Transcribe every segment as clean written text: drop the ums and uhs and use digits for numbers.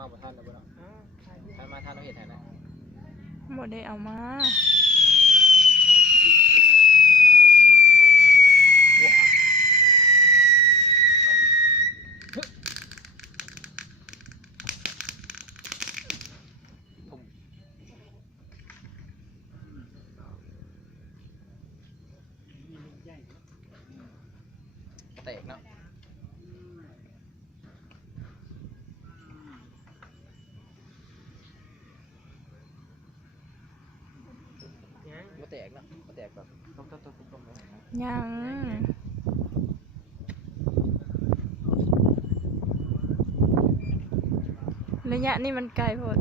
มาบ่ทันแล้วบ่เนาะทันมาทันเราเห็นแทนนะบ่ได้เอามาแตกเนาะบ่แตกเนาะบ่แตกแบบต้มยังระยะนี่มันไกลโพด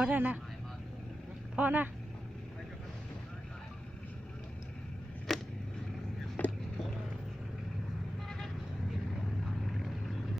พอได้นะพอนะ